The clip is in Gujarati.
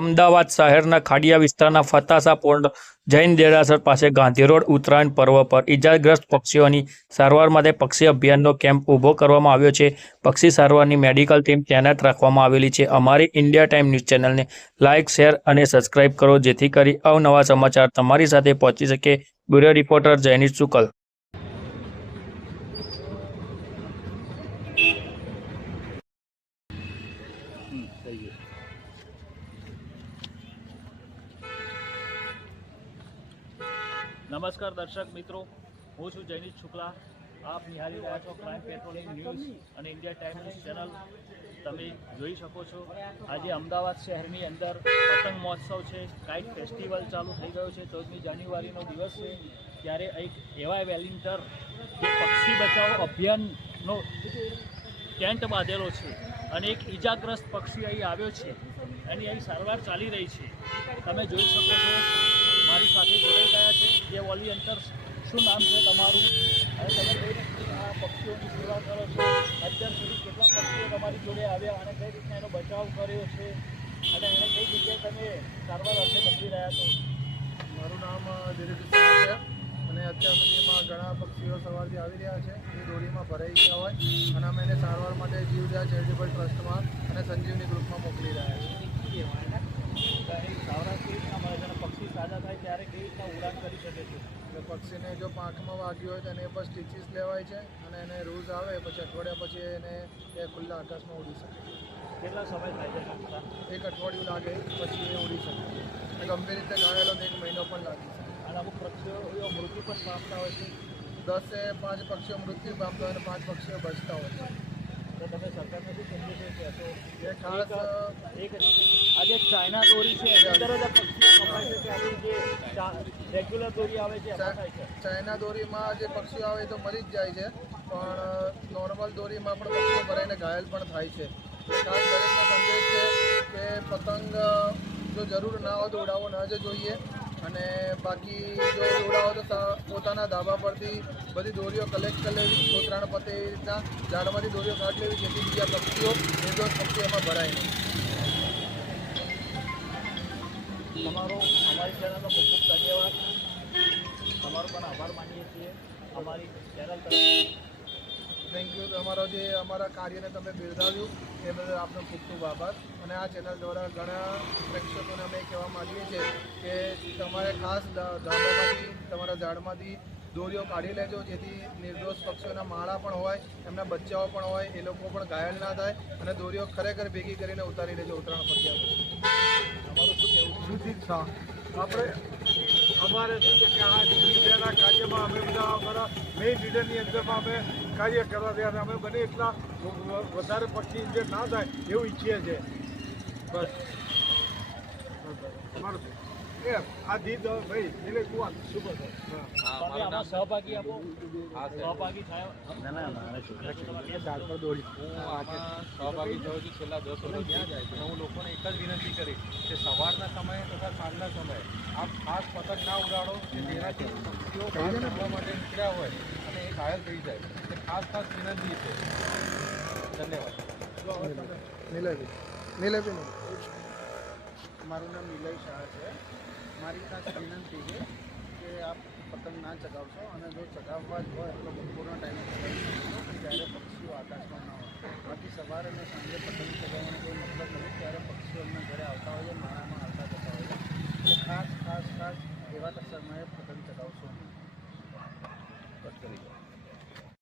અમદાવાદ શહેરના ખાડિયા વિસ્તારના ફતાસા પોર્ટ જૈન દેરાસર પાસે ગાંધી રોડ ઉત્તરાયણ પર્વ પર ઇજાગ્રસ્ત પક્ષીઓની સારવાર માટે પક્ષી અભિયાનનો કેમ્પ ઊભો કરવામાં આવ્યો છે. પક્ષી સારવારની મેડિકલ ટીમ તૈનાત રાખવામાં આવેલી છે. અમારી ઇન્ડિયા ટાઈમ ન્યૂઝ ચેનલને લાઇક શેર અને સબસ્ક્રાઇબ કરો જેથી કરી અવનવા સમાચાર તમારી સાથે પહોંચી શકે. બ્યુરો રિપોર્ટર જૈનિશ શુકલ નમસ્કાર દર્શક મિત્રો, હું છું જૈનિશ શુક્લા. આપ નિહાળી રહ્યા છો ક્રાઇમ પેટ્રોલિંગ ન્યૂઝ અને ઇન્ડિયા ટાઈમ ચેનલ તમે જોઈ શકો છો, આજે અમદાવાદ શહેરની અંદર પતંગ મહોત્સવ છે કાઇટ ફેસ્ટિવલ ચાલુ થઈ ગયો છે, ચૌદમી જાન્યુઆરીનો દિવસ છે. ત્યારે એક એવા વેલિંટર જે પક્ષી બચાવો અભિયાનનો ટેન્ટ બાંધેલો છે અને એક ઈજાગ્રસ્ત પક્ષી અહીં આવ્યો છે. એની અહીં સારવાર ચાલી રહી છે. તમે જોઈ શકો છો, મારી સાથે જોડાઈ ગયા જે શું નામ છે તમારું? અને તમે કઈ રીતની આ પક્ષીઓની સેવા કરો છો? અત્યાર સુધી કેટલા પક્ષીઓ તમારી જોડે આવ્યા અને કઈ રીતના એનો બચાવ કર્યો છે? અને એને કઈ જગ્યાએ તમે સારવાર અર્થે મોકલી રહ્યા છો? મારું નામ છે. અને અત્યાર સુધીમાં ઘણા પક્ષીઓ સવારથી આવી રહ્યા છે. એ દોરીમાં ભરાઈ ગયા હોય. અને અમે એને સારવાર માટે જીવદયા ચેરિટેબલ ટ્રસ્ટમાં અને સંજીવની ગ્રુપમાં મોકલી રહ્યા છીએ. સારવાર કેવી રીતના મળે છે પક્ષી સાજા થાય ત્યારે કેવી રીતના ઉડાન કરી શકે છે? એટલે પક્ષીને જો પાંખમાં વાગ્યું હોય તો એને પર સ્ટીચીસ લેવાય છે અને એને રૂઝ આવે પછી અઠવાડિયા પછી એને એ ખુલ્લા આકાશમાં ઉડી શકે. કેટલા સમય થાય છે એક અઠવાડિયું લાગે પછી એ ઉડી શકે. એ ગંભીર રીતે ઘાયલો તો એક મહિનો પણ લાગી શકે. અને અમુક પક્ષીઓ મૃત્યુ પણ પામતા હોય છે? દસે પાંચ પક્ષીઓ મૃત્યુ પામતા હોય અને પાંચ પક્ષીઓ બચતા હોય છે. તો તમે સરકારને શું સંદેશો કહેશો એ ખાસ એક આજે ચાઇના દોરી છે અંદર જ કપાય છે ચાઇના દોરીમાં જે પક્ષીઓ આવે તો મરી જ જાય છે, પણ નોર્મલ દોરીમાં પણ પક્ષીઓ ભરાઈને ઘાયલ પણ થાય છે. કે પતંગ જો જરૂર ના હોય તો ઉડાવવો ન જ જોઈએ. અને બાકી જો ઉડાવો તો પોતાના ધાબા પરથી બધી દોરીઓ કલેક્ટ કરી લેવી ઉત્તરાયણ પતે રીતના ઝાડમાંથી દોરીઓ કાઢી લેવી, જેથી બીજા પક્ષીઓ નિર્દોષ પક્ષીઓ એમાં ભરાય નહીં. તમારો અમારી ચેનલનો ખૂબ ખૂબ ધન્યવાદ. તમારો પણ આભાર માનીએ છીએ. અમારી ચેનલ થેન્ક યુ તમારો જે અમારા કાર્યને તમે બિરદાવ્યું, એ બદલ આપનો ખૂબ ખૂબ આભાર. અને આ ચેનલ દ્વારા ઘણા પ્રેક્ષકોને અમે કહેવા માગીએ છીએ કે તમારે ખાસ ધાબામાંથી, તમારા ઝાડમાંથી દોરીઓ કાઢી લેજો, જેથી નિર્દોષ પક્ષીઓના માળા પણ હોય, એમના બચ્ચાઓ પણ હોય, એ લોકો પણ ઘાયલ ના થાય અને દોરીઓ ખરેખર ભેગી કરીને ઉતારી લેજો, ઉત્તરાયણ પછી તમારું શું છે. શાહ આપણે અમારે શું છે કે આ મીડિયાના કાર્યમાં અમે બધા અમારા મેઇન લીડરની અંદરમાં અમે કાર્ય કરવા રહ્યા અને અમે બને એટલા વધારે પક્ષી જે ના થાય એવું ઈચ્છીએ છીએ બસ. તમારું? એ આ દીદ ભાઈ તું આ શું હા. આમાં સહભાગી આપો સહભાગી થયા ના ના ના હું સહભાગી થયો છું છેલ્લા દસ વર્ષથી હું લોકોને એક જ વિનંતી કરી કે સવારના સમયે તથા સાંજના સમયે આપ ખાસ પતંગ ના ઉડાડો કે જેનાથી પક્ષીઓ બહાર માટે નીકળ્યા હોય અને એ ઘાયલ થઈ જાય એ ખાસ ખાસ વિનંતી છે ધન્યવાદ નીલયભાઈ નીલયભાઈ મારું નામ નિલય શાહ છે મારી ખાસ વિનંતી છે કે આપ પતંગ ના ચગાવશો અને જો ચગાવવા જ હોય તો બપોરના ટાઈમે ચગાવી ત્યારે પક્ષીઓ આકાશમાં ના હોય. બાકી સવારે અને સાંજે પતંગ ચગાવવાનો કોઈ મતલબ નથી. ત્યારે પક્ષીઓ અમને ઘરે આવતા હોય છે માળામાં આવતા જતા હોય છે. ખાસ ખાસ ખાસ એવા સમયે